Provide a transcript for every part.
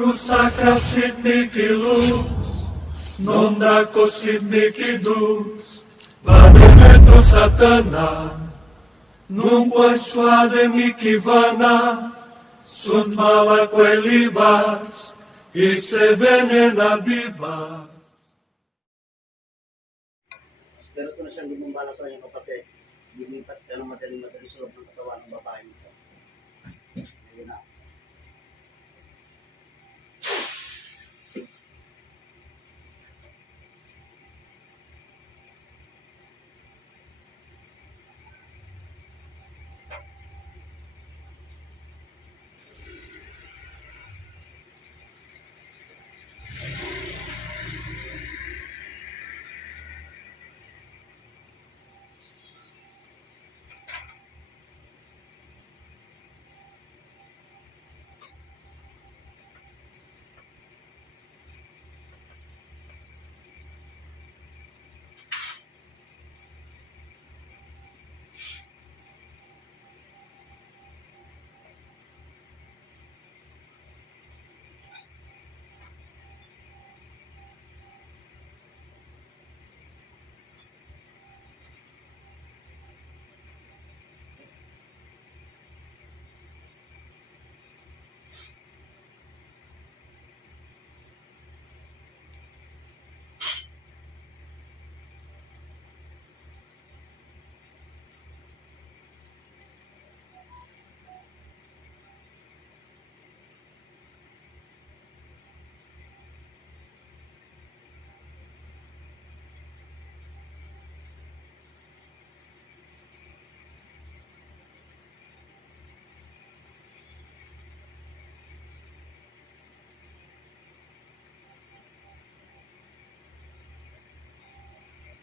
Rusaka sidniki luz, nondako sidniki dus, bademetro satana, nungwa swade mikivana, sun malakwe libas, ikse venena bibas. Pero ko na siyang ginumbala sa kanyang kapatid. Dilipat ka ng madaling-madali sa loob ng katawan ng babae nito. Ayun na.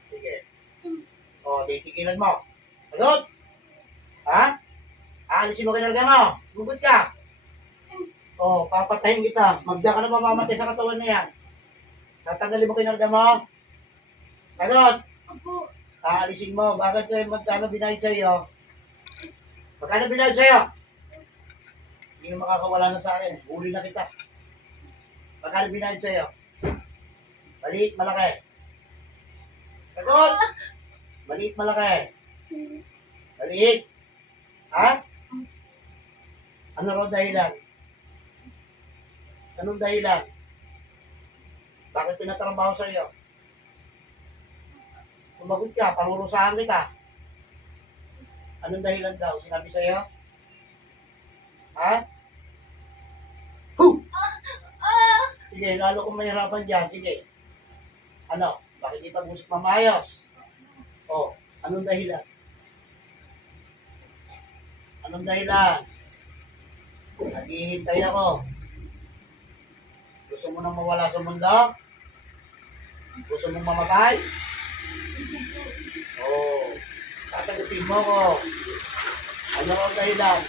Sige. O, titigilan mo. Sagot! Ha? Aalisin mo kinarga mo. Gugut ka. O, papatayin kita. Magda ka na mamamatay sa katawan na yan. Tatanggalin mo kinarga mo. Sagot! Opo. Aalisin mo. Bakit kayo magkano binayad sa'yo? Magkano binayad sa'yo? Hindi ka makakawala na sa akin. Huli na kita. Magkano binayad sa'yo? Maliit, malaki. Sagot! Maliit, malaki. Maliit. Ha? Ano raw dahilan? Anong dahilan? Bakit pinatrabaho sa iyo? Sumagot ka, parurusahan kita. Anong dahilan daw? Sinabi sa iyo? Ha? Huh! Sige, lalo kong mahirapan dyan. Sige. Ano? Bakit di pag-usap mamayos? O, anong dahilan? Anong dahilan? Naghihintay ako. Gusto mo nang mawala sa mundo? Gusto mong mamatay? Oo. Sasagutin mo ko. Ano ang dahilan?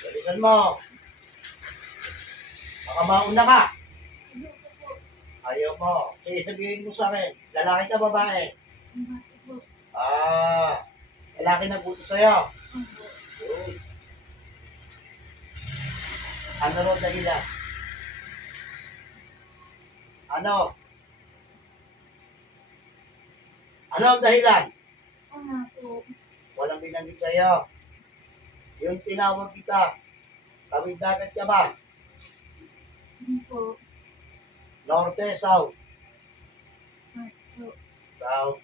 Bilisan mo. Baka mauna ka. Ayaw mo. Sige, sabihin mo sa akin. Lalaki ka, babae? Lalaki na buto sa'yo. Good. Ano raw dahilan? Ano? Ano ang dahilan? Walang binanggit sa'yo. Yung tinawag kita. Tawid dagat ka ba? Opo. Norte, South. Opo. South.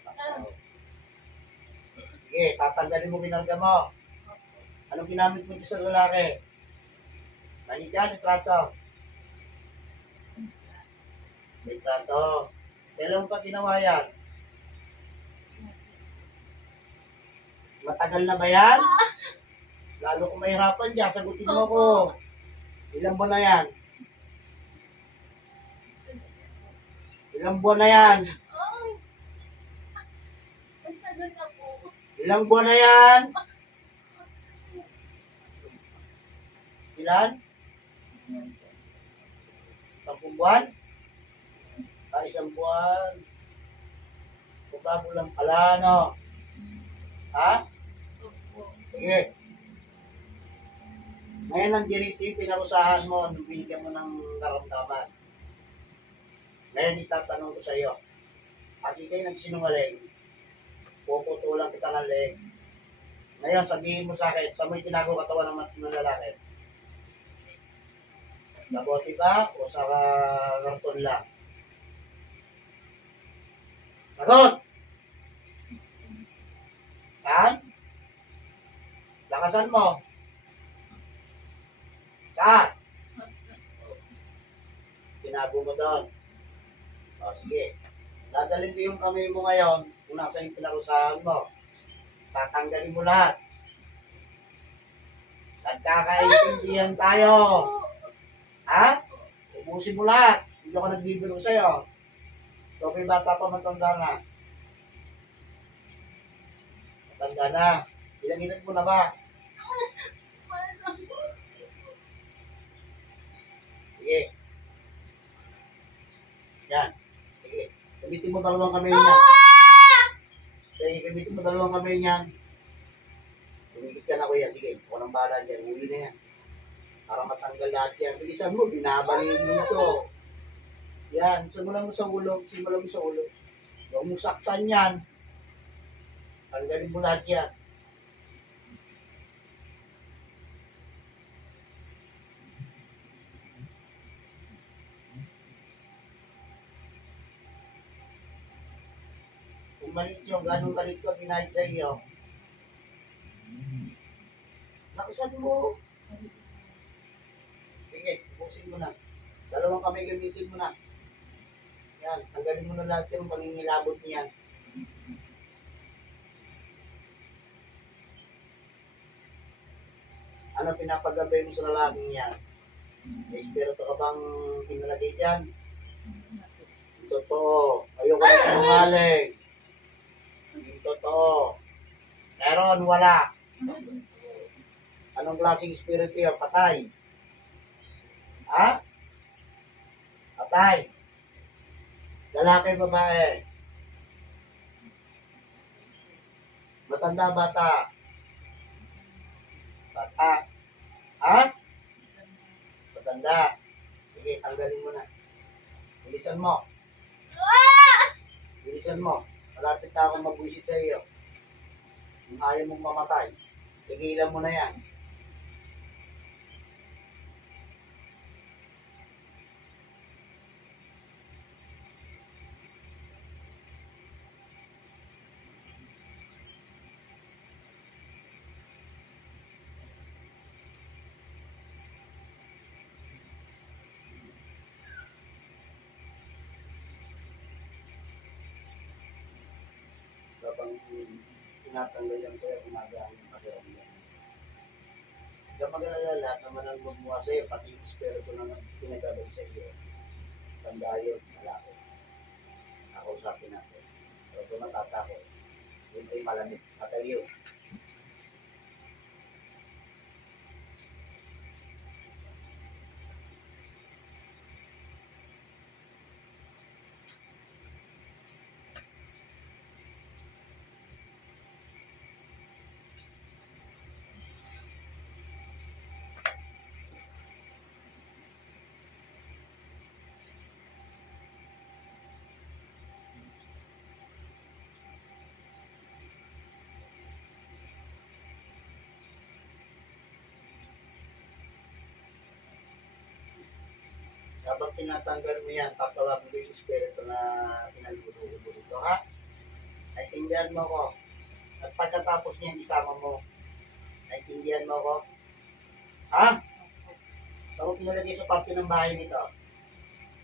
Sige, tatanggalin mo binangga mo. Anong ginamit mo dito sa lalaki? Manika, litrato. Litrato. Kailan mo pa ginawa yan? Matagal na ba yan? Lalo kung mahirapan dyan, sagutin mo ko. Ilang buwan na yan? Ilang buwan na yan? Ang tagal na po. Ilang buwan na yan? Ilan? 10 buwan? Isang buwan. Kung bago lang pala, no? Ha? Opo. Sige. Ngayon, nandirito yung pinarusahan mo, nung binigyan mo ng karamdaman. Ngayon, itatanong ko sa iyo, pag ikay nagsinungaling, puputulan kita ng leg. Ngayon, sabihin mo sa akin, saan mo itinago katawan ng lalaki? Sa bote ba o sa karton lang? Sagot! Saan? Lakasan mo. Saan? Tinago mo doon. O, sige. Dadalhin ko yung kamay mo ngayon kung nasa yung pinarusahan mo. Tatanggalin mo lahat. Nagkakaintindihan tayo. Ha? Ubusin mo lahat. Hindi ako nagbibiro sa'yo. So, may bata pa matanda na. Matanda na. Ilang edad mo na ba? Sige. Yan. Sige. Gamitin mo dalawang kamay niyan. Sige, gamitin mo dalawang kamay niyan. Tumigit ka na kuya. Sige, walang bahala dyan. Huli na yan. Para matanggal lahat yan. Bilisan mo, binabalin mo ito. Yan, simulan mo sa ulo. Simulan mo sa ulo. Huwag mo saktan yan. Tanggalin mo lahat yan. Kung malit yung ganong galit ko ginahit sa iyo. Nakasan mo. Sige, ubusin mo na. Dalawang kamay gamitin mo na. Yan, tanggalin mo na lahat yung pangingilabot niyan. Ano pinapagabay mo sa lalaking yan? May espiritu ka bang pinalagay dyan? Totoo. Ayoko na sinungaling. Hindi totoo. Meron, wala. Anong klaseng espiritu yan? Patay. Ha? Patay. Lalaki, babae. Matanda, bata. Bata. Ha? Matanda. Sige, tanggalin mo na. Bilisan mo. Bilisan mo. Malapit na akong mabwisit sa iyo. Kung ayaw mong mamatay, tigilan mo na yan. So, pang tinatanggal yan ko yung umagaan yung pakiramdam. Kaya mag-alala, lahat naman ang gumawa sa'yo, pati yung espiritu na pinagabay sa iyo. Tanda yun, malaki. Nakausapin natin. Pero kung matatakot, yun ay malamig. Patayo. Kapag tinatanggal mo yan, tatawag mo yung espiritu na pinaluluho mo dito, ha? Naintindihan mo ko. At pagkatapos niyan, isama mo. Naintindihan mo ko? Ha? Saan mo pinalagay sa parte ng bahay nito?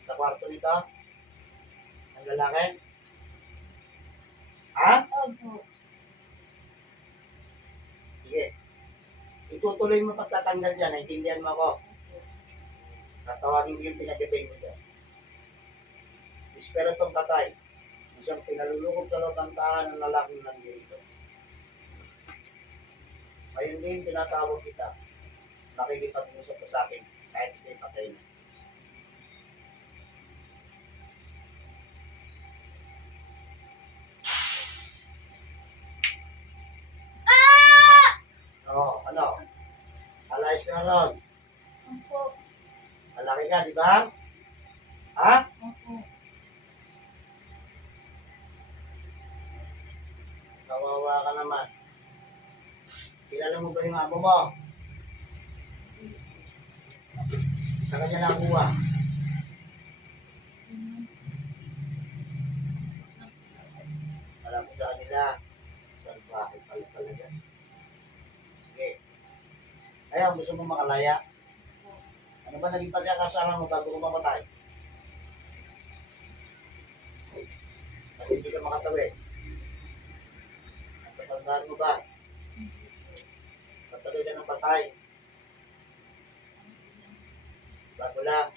Sa kwarto nito? Ang lalaki? Ha? Opo. Sige. Itutuloy mo pagtatanggal dyan. Naintindihan mo ko? Tatawagin mo yung pinagabay mo dyan. Espiritong patay. Isang pinalulukog sa loob ng tahanan ng lalaking nandito. Ngayon din, tinatawag kita. Nakikipag-usap ko sa akin kahit hindi patay na. Oo, ano? Alayas Ayos ka na ron. Opo. Malaki ka, di ba? Ha? Opo. Kawawa ka naman. Kilala mo ba yung amo mo? Sa kanya nakuha. Alam mo sa kanila. Salbahe pala talaga. Sige. Kaya gusto mo makalaya? Ano ba naging pagkakasama mo bago ko mamatay? At hindi ka makatawid. Natandaan mo ba? Patuloy ka ng patay. Bago lang.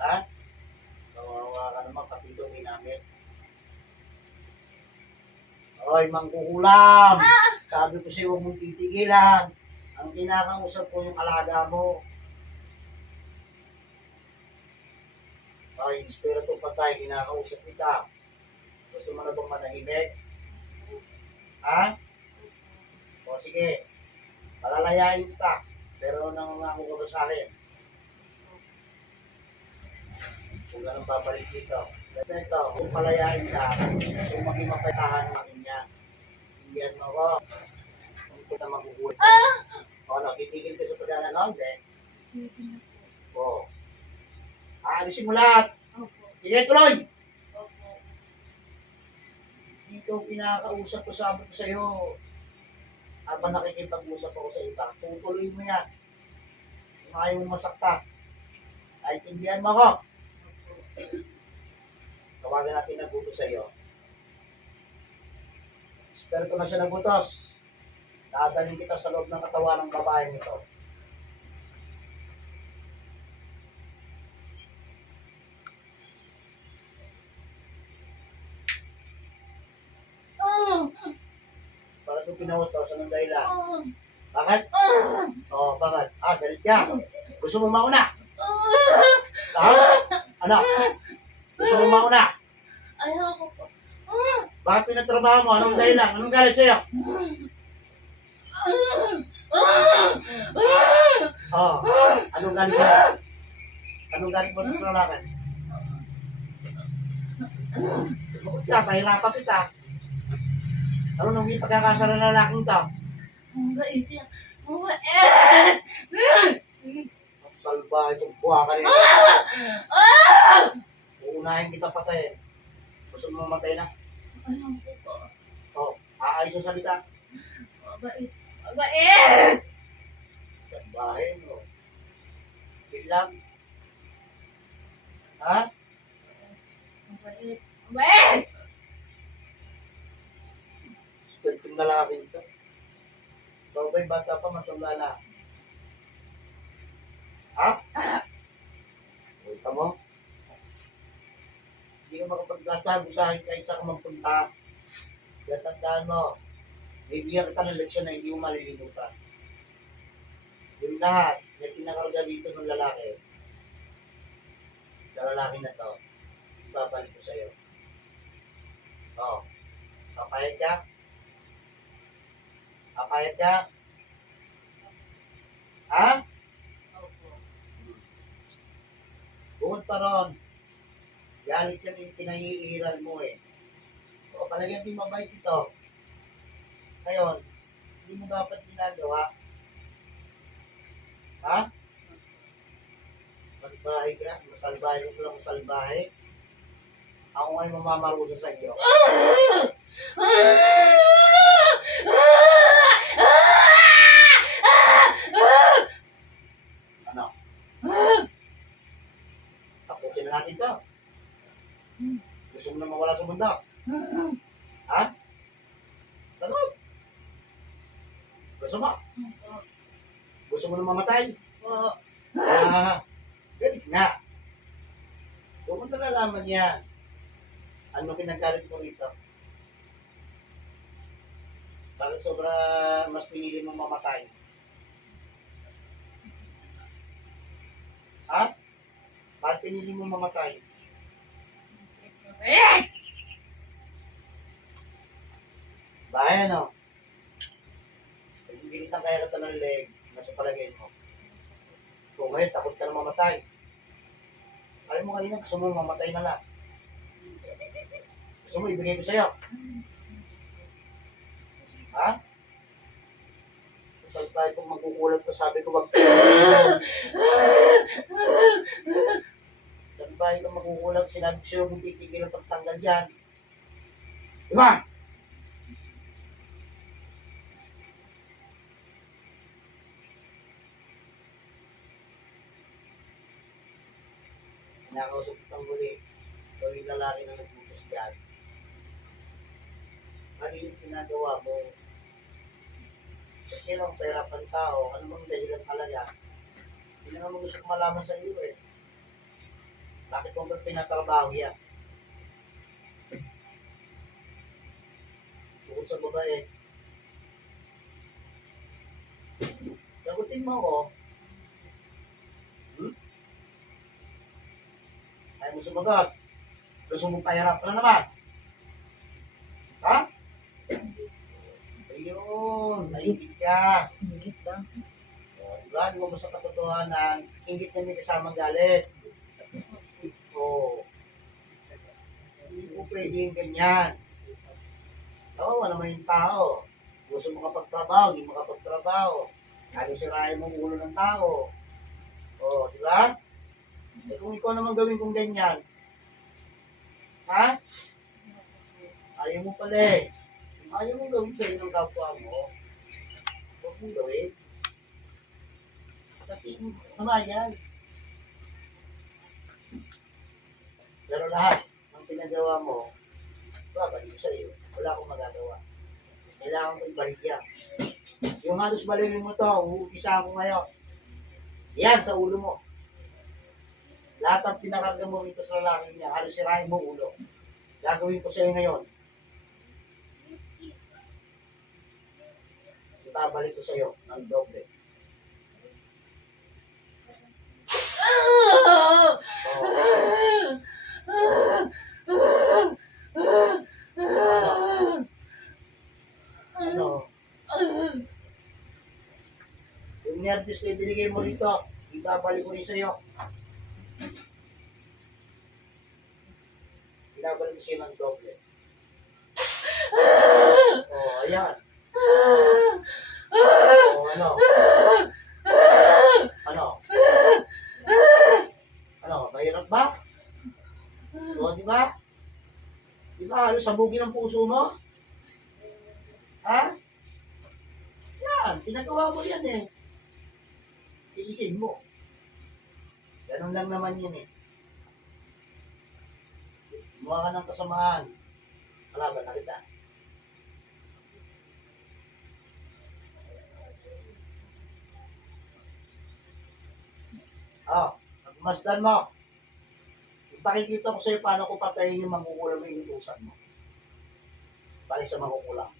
Ha? Kawawa ka naman, kapito ginamit. Oy, mangkukulam! Sabi ko sa'yo, huwag mong titigilan. Ang kinakausap ko yung alaga mo. Ay, espiritu patay, kinakausap kita. Gusto mo na bang manahimik? Ha? O sige, palalayain kita. Pero nangangako ka ba sa akin? Kung ganun babalik dito. Kasi ito, kung palayain ka, gusto maging mapatahan ng akin yan. Hindihan mo ko. Kung kita magugulit. O, nakitigil ka sa pagdala ng hindi. O. Aalisin mo lahat. Opo. Sige, tuloy! Opo. Dito pinakausap ko, sabi ko sa'yo. Habang nakikipag-usap ako sa iba, tutuloy mo yan. Kung ayaw mo masakta. Naintindihan mo ako. Tawagan natin nagutos sa'yo. Espiritu na siya nagutos. Dadalhin kita sa loob ng katawan ng babae nito. Bakit mo pinutos? Anong dahilan? Bakit? Oo, bakit? Galit ka. Gusto mo mauna? Ha? Ano? Gusto mo mauna? Ayoko po. Bakit pinatrabaho mo? Anong dahilan? Anong galit sa'yo? Anong galit sa'yo? Anong galit mo sa lalaki? Bukod ka, pahirapan kita. Ano nung hindi pagkakasala ng lalaking to? Ang bait niya. Ang bait! Salba itong buha ka rin. Uunahin kita patayin. Gusto mo mamatay na? Ayoko po. Aalis sa salita. Ang bait. Ang bait! Salbahin mo. Bilang. Ha? Ang bait. Ang bait! Itong lalaking to. Ikaw ba'y bata pa matanda na? Ha? Uy, mo? Hindi ka makapagtatago sa akin kahit saan ka magpunta. Kaya tandaan mo, bibigyan kita ng leksyon na hindi mo malilimutan. Yung lahat, yung pinakarga dito ng lalaki, sa lalaki na to, ibabalik ko sa'yo. Papayag ka? Papayag ka? Ha? Opo. Bukod pa ron, galit yan yung pinaiiral mo eh. Palagyan din mabait ito. Ngayon, hindi mo dapat ginagawa. Ha? Salbahe ka? Masalbahe ko lang masalbahe. Ako ngayon mamamarusa sa iyo. Ano? Tapusin na natin to. Gusto mo na mawala sa mundo? Ha? Sagot. Gusto mo? Gusto mo na mamatay? Po. Galit nga. Huwag mo nalalaman yan. Ano pinagalit mo rito? Bakit sobra mas pinili mong mamatay? Ha? Bakit pinili mong mamatay? Bait! Bahay ano? Pagpilitan kaya ka ng leg, nasa palagay mo. O ngayon, takot ka na mamatay. Alam mo kanina, gusto mo mamatay na lang. Gusto mo, ibigay ko sa'yo. Ha? Kapag tayo kung magkukulat ko, sabi ko, wag Kapag tayo kung magkukulat, sinabi ko sa'yo, kung titigil ang pagtanggal yan. Diba? Nakausap ko ang huli. Ikaw yung lalaki na nagputos dyan. Ano yung ginagawa mo? Kasi lang pahirapan tao, ano bang dahilan talaga? Hindi naman gusto ko malaman sa iyo eh. Bakit mo ba pinatrabaho yan? Bukod sa babae. Sagutin mo ako. Ayaw mo sumagot. Gusto mo pahirap na naman. Ha? Ayun, naingit ka. Ingit ba? Diba? Di mo ba sa katotohanan, ingit na may kasamang galit. Oo. Hindi po pwede yung ganyan. Oo, wala naman yung tao. Gusto mo kapagtrabaho, hindi mo kapagtrabaho. Ano sirahin mo ang ulo ng tao. Oo, di ba? Eh kung ikaw naman gawin kong ganyan, ha? Ayaw mo pala eh. Ayaw mo gawin sa ng kapwa mo. Huwag mong gawin. Kasi naman yan. Pero lahat ng pinagawa mo, babalik ko sa iyo. Wala akong magagawa. Kailangan ko ibalik yan. Yung halos balingin mo to, uupisa ko ngayon. Yan, sa ulo mo. Lahat ng pinakarga mo rito sa lalaki niya, halos sirahin mo ulo. Gagawin ko sa iyo ngayon. Ibabalik ko sa iyo ng doble. Ano? Yung nervous na binigay mo rito, ibabalik ko rin sa iyo. Ibabalik ko sa iyo ng doble. Ayan. Ano? Ano? Ano? Mahirap ba? Di ba? Di ba? Halos sabugin ang puso mo? Ha? Yan. Pinagawa mo yan eh. Iisin mo. Ganun lang naman yun eh. Gumawa ka ng kasamaan. Kalaban na kita. Masdan mo. Ipakikita ko sa'yo paano ko patayin yung mangkukulam mo yung inutusan mo. Balik sa mangkukulam.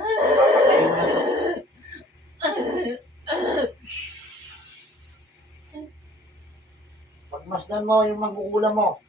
Papatayin mo na to. Pagmasdan mo yung mangkukulam mo.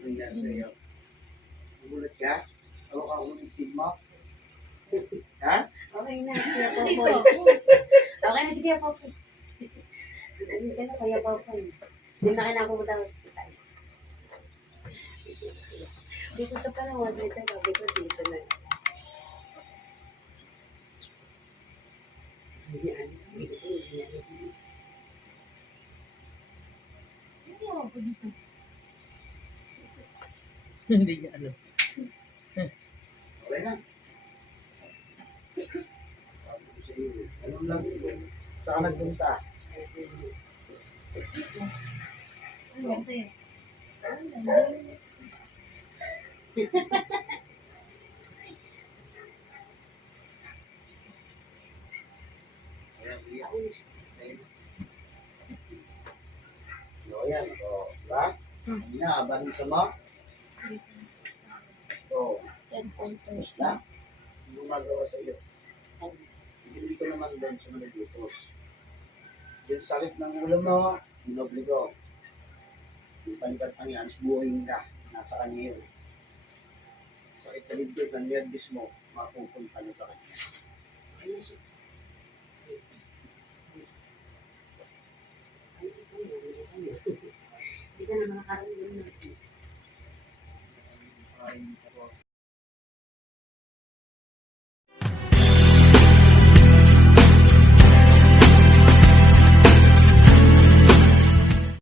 Nangyari sa'yo. Nagulat ka? Ako ka ulitin mo? Ha? Okay na, Kuya Dito Popoy. ako. Okay na, sige, Popoy. Ano ka na, Kuya Popoy? Hindi na kailangan pumunta sa hospital. Dito ka pa ng hospital, sabi ko dito na. Hindi ano, hindi ano. Hindi ako po dito. Hindi niya alam. Okay na. Sabi ko sa'yo, alam lang siguro. Saan ka nagpunta? Ano yan sa'yo? Ano yan? So, yan. So, diba? Inaabang sa mo. So, Cellphone tapos na. Hindi gumagawa sa iyo. Hindi ko naman doon sa mga lutos. Yung sakit ng ulo mo, sinobli ko. Yung panikat ang yan, buhay ka. Nasa kanya yun. Sakit sa libdod ng nervous mo, mapupunta na sa kanya. Hindi ka na makakaroon ng Ay, ako.